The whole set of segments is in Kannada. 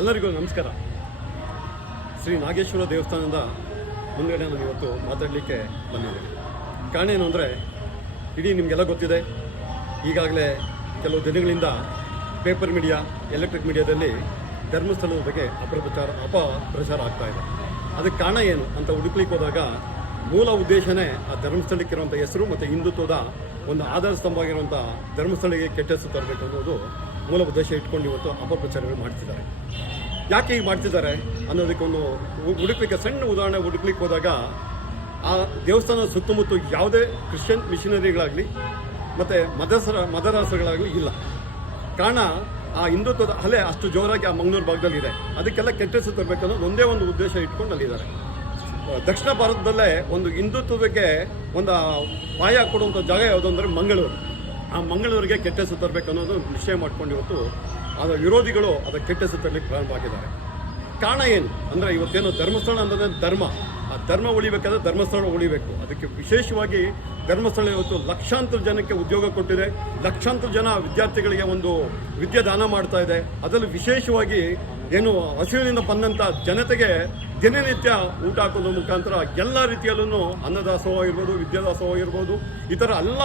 ಎಲ್ಲರಿಗೂ ನಮಸ್ಕಾರ. ಶ್ರೀ ನಾಗೇಶ್ವರ ದೇವಸ್ಥಾನದ ಮುಂದ್ಗಡೆ ನಾನು ಇವತ್ತು ಮಾತಾಡಲಿಕ್ಕೆ ಬಂದಿದ್ದೇನೆ. ಕಾರಣ ಏನು ಅಂದರೆ, ಇಡೀ ನಿಮಗೆಲ್ಲ ಗೊತ್ತಿದೆ, ಈಗಾಗಲೇ ಕೆಲವು ದಿನಗಳಿಂದ ಪೇಪರ್ ಮೀಡಿಯಾ, ಎಲೆಕ್ಟ್ರಿಕ್ ಮೀಡಿಯಾದಲ್ಲಿ ಧರ್ಮಸ್ಥಳದ ಬಗ್ಗೆ ಅಪಪ್ರಚಾರ ಆಗ್ತಾ ಇದೆ. ಅದಕ್ಕೆ ಕಾರಣ ಏನು ಅಂತ ಹುಡುಕ್ಲಿಕ್ಕೆ ಹೋದಾಗ ಮೂಲ ಉದ್ದೇಶನೇ ಆ ಧರ್ಮಸ್ಥಳಕ್ಕಿರುವಂಥ ಹೆಸರು ಮತ್ತು ಹಿಂದುತ್ವದ ಒಂದು ಆಧಾರ ಸ್ತಂಭ ಆಗಿರುವಂಥ ಧರ್ಮಸ್ಥಳಕ್ಕೆ ಕೆಟ್ಟ ಹೆಸರು ತರಬೇಕು ಅನ್ನೋದು ಮೂಲ ಉದ್ದೇಶ ಇಟ್ಕೊಂಡು ಇವತ್ತು ಅಪಪ್ರಚಾರಗಳು ಮಾಡ್ತಿದ್ದಾರೆ. ಯಾಕೆ ಹೀಗೆ ಮಾಡ್ತಿದ್ದಾರೆ ಅನ್ನೋದಕ್ಕೊಂದು ಹುಡುಕ್ಲಿಕ್ಕೆ ಸಣ್ಣ ಉದಾಹರಣೆ ಹುಡುಕ್ಲಿಕ್ಕೆ ಹೋದಾಗ, ಆ ದೇವಸ್ಥಾನದ ಸುತ್ತಮುತ್ತ ಯಾವುದೇ ಕ್ರಿಶ್ಚಿಯನ್ ಮಿಷನರಿಗಳಾಗಲಿ ಮತ್ತು ಮದರಾಸಗಳಾಗಲಿ ಇಲ್ಲ. ಕಾರಣ ಆ ಹಿಂದುತ್ವದ ಅಲೆ ಅಷ್ಟು ಜೋರಾಗಿ ಆ ಮಂಗಳೂರು ಭಾಗದಲ್ಲಿ ಇದೆ. ಅದಕ್ಕೆಲ್ಲ ಕೆಟ್ಟ ಹೆಸರು ತರಬೇಕನ್ನೋದು ಒಂದೇ ಒಂದು ಉದ್ದೇಶ ಇಟ್ಕೊಂಡು ಅಲ್ಲಿದ್ದಾರೆ. ದಕ್ಷಿಣ ಭಾರತದಲ್ಲೇ ಒಂದು ಹಿಂದುತ್ವಕ್ಕೆ ಒಂದು ಪಾಯ ಕೊಡುವಂಥ ಜಾಗ ಯಾವುದು ಅಂದರೆ ಮಂಗಳೂರು. ಆ ಮಂಗಳೂರಿಗೆ ಕೆಟ್ಟ ಹೆಸರು ತರಬೇಕು ಅನ್ನೋದು ನಿಶ್ಚಯ ಮಾಡ್ಕೊಂಡು ಇವತ್ತು ಅದರ ವಿರೋಧಿಗಳು ಅದಕ್ಕೆ ಕೆಟ್ಟ ಹೆಸರು ತರಲಿಕ್ಕೆ ಪ್ರಾರಂಭ ಆಗಿದ್ದಾರೆ. ಕಾರಣ ಏನು ಅಂದರೆ, ಇವತ್ತೇನು ಧರ್ಮಸ್ಥಳ ಅಂದರೆ ಧರ್ಮ, ಆ ಧರ್ಮ ಉಳಿಬೇಕಾದ್ರೆ ಧರ್ಮಸ್ಥಳ ಉಳಿಬೇಕು. ಅದಕ್ಕೆ ವಿಶೇಷವಾಗಿ ಧರ್ಮಸ್ಥಳ ಇವತ್ತು ಲಕ್ಷಾಂತರ ಜನಕ್ಕೆ ಉದ್ಯೋಗ ಕೊಟ್ಟಿದೆ, ಲಕ್ಷಾಂತರ ಜನ ವಿದ್ಯಾರ್ಥಿಗಳಿಗೆ ಒಂದು ವಿದ್ಯೆ ದಾನ ಮಾಡ್ತಾ ಇದೆ. ಅದರಲ್ಲಿ ವಿಶೇಷವಾಗಿ ಏನು ಹಸಿವಿನಿಂದ ಬಂದಂಥ ಜನತೆಗೆ ದಿನನಿತ್ಯ ಊಟ ಹಾಕೋದ್ರ ಮುಖಾಂತರ ಎಲ್ಲ ರೀತಿಯಲ್ಲೂ ಅನ್ನದಾಸೋಹ ಇರ್ಬೋದು, ವಿದ್ಯಾದಾಸೋಹ ಇರ್ಬೋದು, ಈ ಥರ ಎಲ್ಲ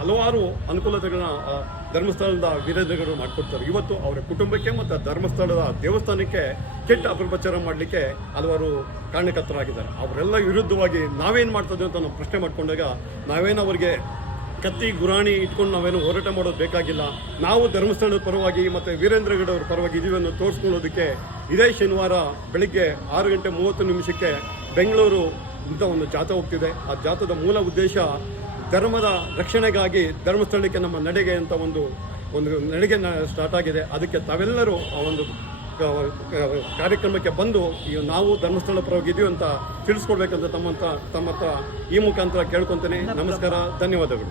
ಹಲವಾರು ಅನುಕೂಲತೆಗಳನ್ನ ಧರ್ಮಸ್ಥಳದ ವೀರೇಂದ್ರಗಳು ಮಾಡಿಕೊಡ್ತಾರೆ. ಇವತ್ತು ಅವರ ಕುಟುಂಬಕ್ಕೆ ಮತ್ತು ಧರ್ಮಸ್ಥಳದ ದೇವಸ್ಥಾನಕ್ಕೆ ಕೆಟ್ಟ ಅಪಪ್ರಚಾರ ಮಾಡಲಿಕ್ಕೆ ಹಲವಾರು ಕಾರಣಕರ್ತರಾಗಿದ್ದಾರೆ. ಅವರೆಲ್ಲ ವಿರುದ್ಧವಾಗಿ ನಾವೇನು ಮಾಡ್ತದೆ ಅಂತ ನಾವು ಪ್ರಶ್ನೆ ಮಾಡ್ಕೊಂಡಾಗ, ನಾವೇನು ಅವರಿಗೆ ಕತ್ತಿ ಗುರಾಣಿ ಇಟ್ಕೊಂಡು ನಾವೇನು ಹೋರಾಟ ಮಾಡೋದು ಬೇಕಾಗಿಲ್ಲ. ನಾವು ಧರ್ಮಸ್ಥಳದ ಪರವಾಗಿ ಮತ್ತು ವೀರೇಂದ್ರಗಡವ್ರ ಪರವಾಗಿ ಇದೀವಿ ಅನ್ನೋ ತೋರಿಸ್ಕೊಳ್ಳೋದಕ್ಕೆ ಇದೇ ಶನಿವಾರ ಬೆಳಿಗ್ಗೆ 6:30 ಬೆಂಗಳೂರು ಇಂಥ ಒಂದು ಜಾಥಾ ಹೋಗ್ತಿದೆ. ಆ ಜಾಥಾದ ಮೂಲ ಉದ್ದೇಶ ಧರ್ಮದ ರಕ್ಷಣೆಗಾಗಿ ಧರ್ಮಸ್ಥಳಕ್ಕೆ ನಮ್ಮ ನಡೆಗೆ ಅಂತ ಒಂದು ನಡೆಗೆ ಸ್ಟಾರ್ಟ್ ಆಗಿದೆ. ಅದಕ್ಕೆ ತಾವೆಲ್ಲರೂ ಆ ಒಂದು ಕಾರ್ಯಕ್ರಮಕ್ಕೆ ಬಂದು ನಾವು ಧರ್ಮಸ್ಥಳ ಪರವಾಗಿದ್ದೀವಿ ಅಂತ ತಿಳಿಸ್ಕೊಡ್ಬೇಕಂತ ತಮ್ಮ ಹತ್ರ ಈ ಮುಖಾಂತರ ಕೇಳ್ಕೊತೇನೆ. ನಮಸ್ಕಾರ, ಧನ್ಯವಾದಗಳು.